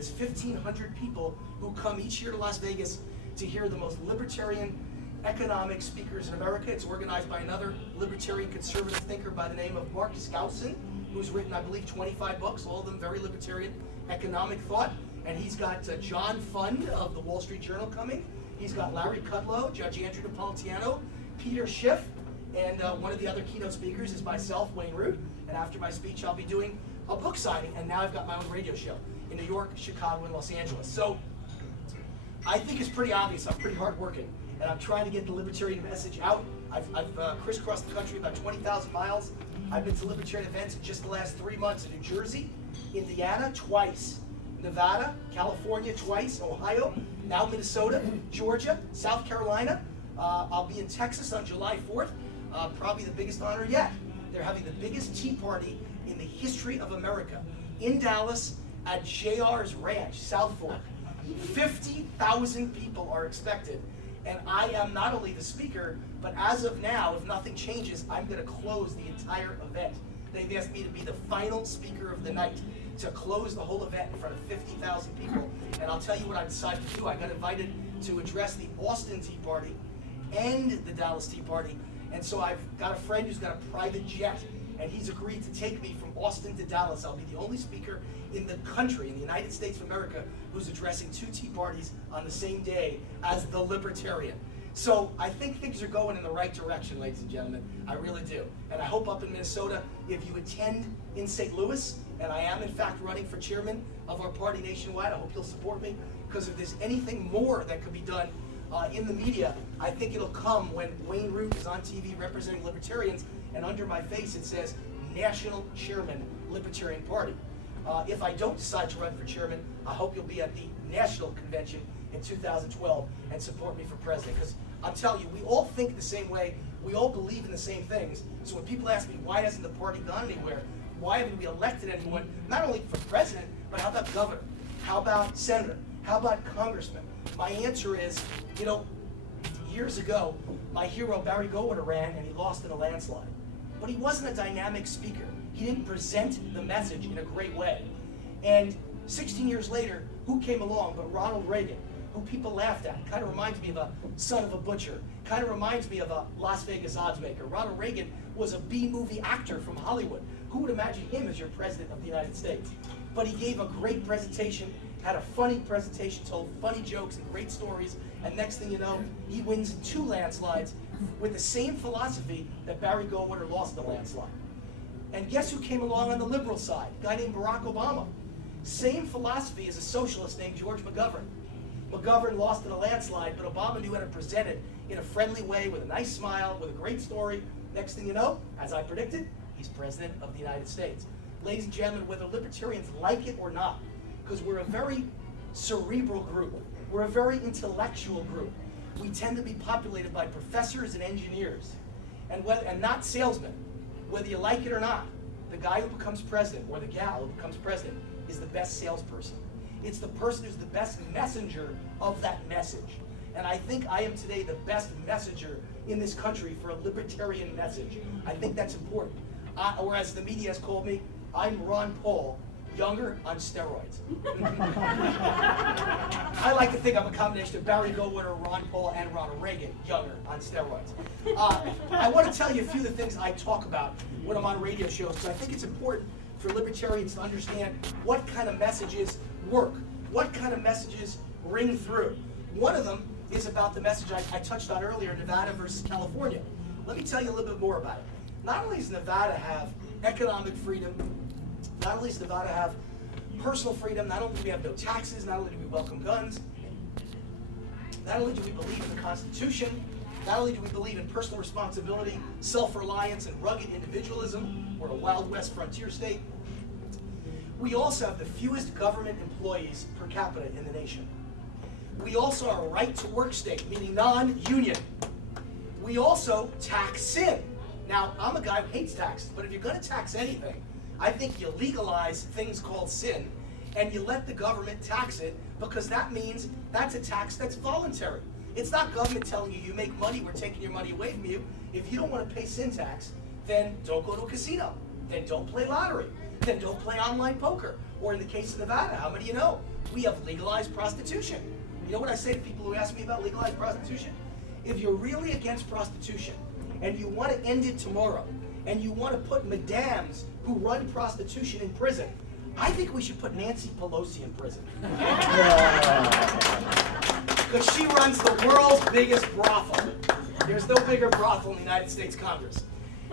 It's 1,500 people who come each year to Las Vegas to hear the most libertarian economic speakers in America. It's organized by another libertarian conservative thinker by the name of Marcus Gaussen, who's written, I believe, 25 books, all of them very libertarian economic thought. And he's got John Fund of the Wall Street Journal coming. He's got Larry Kudlow, Judge Andrew Napolitano, Peter Schiff, and one of the other keynote speakers is myself, Wayne Root. And after my speech, I'll be doing a book signing. And now I've got my own radio show in New York, Chicago, and Los Angeles. So I think it's pretty obvious. I'm pretty hardworking, and I'm trying to get the libertarian message out. I've crisscrossed the country about 20,000 miles. I've been to libertarian events in just the last 3 months in New Jersey, Indiana, twice, Nevada, California, twice, Ohio, now Minnesota, Georgia, South Carolina. I'll be in Texas on July 4th, probably the biggest honor yet. They're having the biggest tea party in the history of America in Dallas at JR's Ranch, South Fork. 50,000 people are expected, and I am not only the speaker, but as of now, if nothing changes, I'm going to close the entire event. They've asked me to be the final speaker of the night, to close the whole event in front of 50,000 people. And I'll tell you what I decided to do. I got invited to address the Austin Tea Party and the Dallas Tea Party, and so I've got a friend who's got a private jet, and he's agreed to take me from Austin to Dallas. I'll be the only speaker in the country, in the United States of America, who's addressing 2 tea parties on the same day as the libertarian. So I think things are going in the right direction, ladies and gentlemen. I really do. And I hope up in Minnesota, if you attend in St. Louis, and I am in fact running for chairman of our party nationwide, I hope you'll support me, because if there's anything more that could be done in the media, I think it'll come when Wayne Root is on TV representing libertarians, and under my face it says National Chairman, Libertarian Party. If I don't decide to run for chairman, I hope you'll be at the national convention in 2012 and support me for president. Because I'm telling you, we all think the same way, we all believe in the same things. So when people ask me, why hasn't the party gone anywhere? Why haven't we elected anyone, not only for president, but how about governor? How about senator? How about congressman? My answer is, you know, years ago, my hero Barry Goldwater ran and he lost in a landslide. But he wasn't a dynamic speaker. He didn't present the message in a great way. And 16 years later, who came along but Ronald Reagan, who people laughed at? Kind of reminds me of a son of a butcher. Kind of reminds me of a Las Vegas odds maker. Ronald Reagan was a B-movie actor from Hollywood. Who would imagine him as your president of the United States? But he gave a great presentation, had a funny presentation, told funny jokes and great stories, and next thing you know, he wins 2 landslides with the same philosophy that Barry Goldwater lost the landslide. And guess who came along on the liberal side? A guy named Barack Obama. Same philosophy as a socialist named George McGovern. McGovern lost in a landslide, but Obama knew how to present it in a friendly way, with a nice smile, with a great story. Next thing you know, as I predicted, he's president of the United States. Ladies and gentlemen, whether libertarians like it or not, because we're a very cerebral group, we're a very intellectual group. We tend to be populated by professors and engineers, and not salesmen. Whether you like it or not, the guy who becomes president, or the gal who becomes president, is the best salesperson. It's the person who's the best messenger of that message. And I think I am today the best messenger in this country for a libertarian message. I think that's important. Or as the media has called me, I'm Ron Paul, younger on steroids. I like to think I'm a combination of Barry Goldwater, Ron Paul, and Ronald Reagan, younger on steroids. I want to tell you a few of the things I talk about when I'm on radio shows, because I think it's important for libertarians to understand what kind of messages work, what kind of messages ring through. One of them is about the message I touched on earlier, Nevada versus California. Let me tell you a little bit more about it. Not only does Nevada have economic freedom, not only does Nevada have personal freedom, not only do we have no taxes, not only do we welcome guns, not only do we believe in the Constitution, not only do we believe in personal responsibility, self-reliance, and rugged individualism, we're a Wild West frontier state, we also have the fewest government employees per capita in the nation. We also are a right-to-work state, meaning non-union. We also tax sin. Now, I'm a guy who hates taxes, but if you're going to tax anything, I think you legalize things called sin, and you let the government tax it, because that means that's a tax that's voluntary. It's not government telling you make money, we're taking your money away from you. If you don't want to pay sin tax, then don't go to a casino, then don't play lottery, then don't play online poker. Or in the case of Nevada, how many of you know? We have legalized prostitution. You know what I say to people who ask me about legalized prostitution? If you're really against prostitution and you want to end it tomorrow and you want to put madams who run prostitution in prison, I think we should put Nancy Pelosi in prison. Because she runs the world's biggest brothel. There's no bigger brothel in the United States Congress.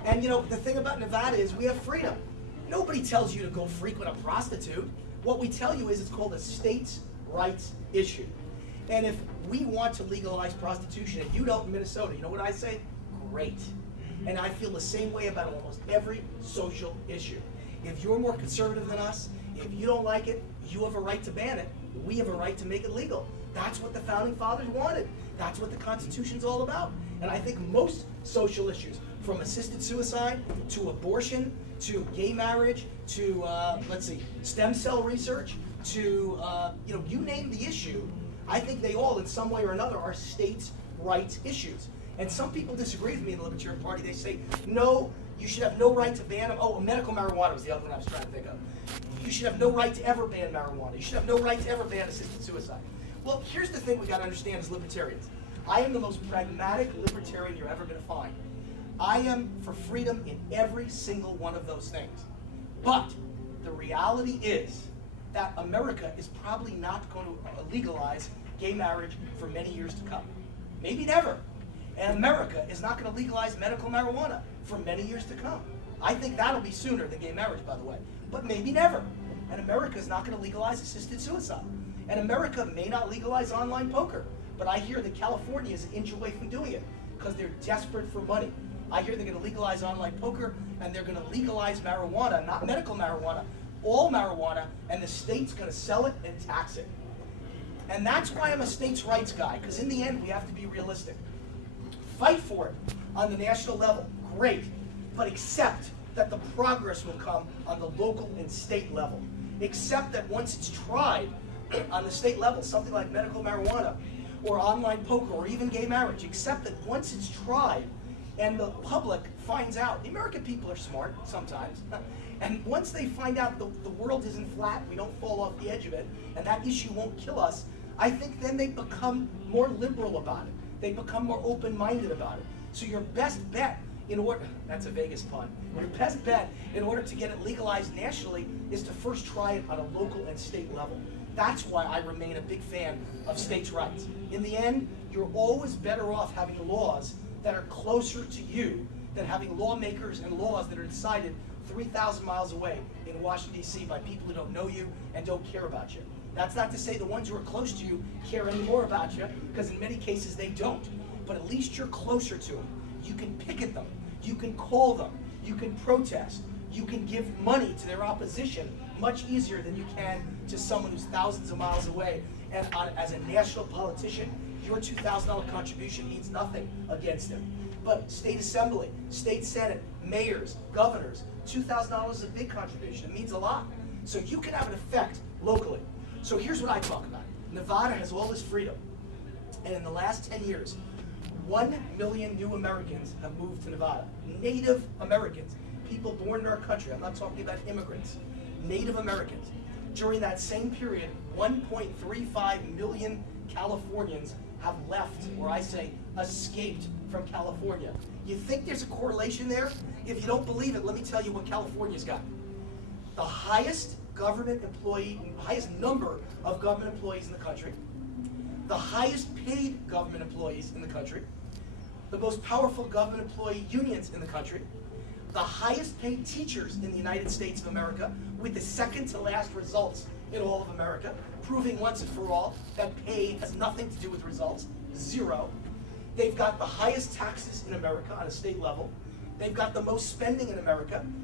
And you know, the thing about Nevada is we have freedom. Nobody tells you to go frequent a prostitute. What we tell you is it's called a states' rights issue. And if we want to legalize prostitution and you don't in Minnesota, you know what I say? Great. And I feel the same way about almost every social issue. If you're more conservative than us, if you don't like it, you have a right to ban it. We have a right to make it legal. That's what the Founding Fathers wanted. That's what the Constitution's all about. And I think most social issues, from assisted suicide to abortion to gay marriage to stem cell research to you name the issue, I think they all, in some way or another, are states' rights issues. And some people disagree with me in the Libertarian Party. They say, no, you should have no right to ban them. Oh, medical marijuana was the other one I was trying to think of. You should have no right to ever ban marijuana. You should have no right to ever ban assisted suicide. Well, here's the thing we got to understand as libertarians. I am the most pragmatic libertarian you're ever going to find. I am for freedom in every single one of those things. But the reality is that America is probably not going to legalize gay marriage for many years to come. Maybe never. And America is not going to legalize medical marijuana for many years to come. I think that'll be sooner than gay marriage, by the way. But maybe never. And America is not going to legalize assisted suicide. And America may not legalize online poker. But I hear that California is an inch away from doing it because they're desperate for money. I hear they're going to legalize online poker and they're going to legalize marijuana, not medical marijuana, all marijuana, and the state's going to sell it and tax it. And that's why I'm a states' rights guy, because in the end we have to be realistic. Fight for it on the national level, great, but accept that the progress will come on the local and state level. Accept that once it's tried on the state level, something like medical marijuana or online poker or even gay marriage, accept that once it's tried and the public finds out, the American people are smart sometimes, and once they find out the world isn't flat, we don't fall off the edge of it, and that issue won't kill us, I think then they become more liberal about it. They become more open-minded about it. So your best bet that's a Vegas pun, your best bet in order to get it legalized nationally is to first try it on a local and state level. That's why I remain a big fan of states' rights. In the end, you're always better off having laws that are closer to you than having lawmakers and laws that are decided 3,000 miles away in Washington, D.C. by people who don't know you and don't care about you. That's not to say the ones who are close to you care any more about you, because in many cases they don't. But at least you're closer to them. You can picket them. You can call them. You can protest. You can give money to their opposition much easier than you can to someone who's thousands of miles away. And as a national politician, your $2,000 contribution means nothing against him. But state assembly, state senate, mayors, governors, $2,000 is a big contribution. It means a lot. So you can have an effect locally. So here's what I talk about. Nevada has all this freedom. And in the last 10 years, 1 million new Americans have moved to Nevada. Native Americans, people born in our country. I'm not talking about immigrants. Native Americans. During that same period, 1.35 million Californians have left, or I say escaped from California. You think there's a correlation there? If you don't believe it, let me tell you what California's got. The highest number of government employees in the country, the highest paid government employees in the country, the most powerful government employee unions in the country, the highest paid teachers in the United States of America, with the second to last results in all of America, proving once and for all that pay has nothing to do with results, zero. They've got the highest taxes in America on a state level. They've got the most spending in America.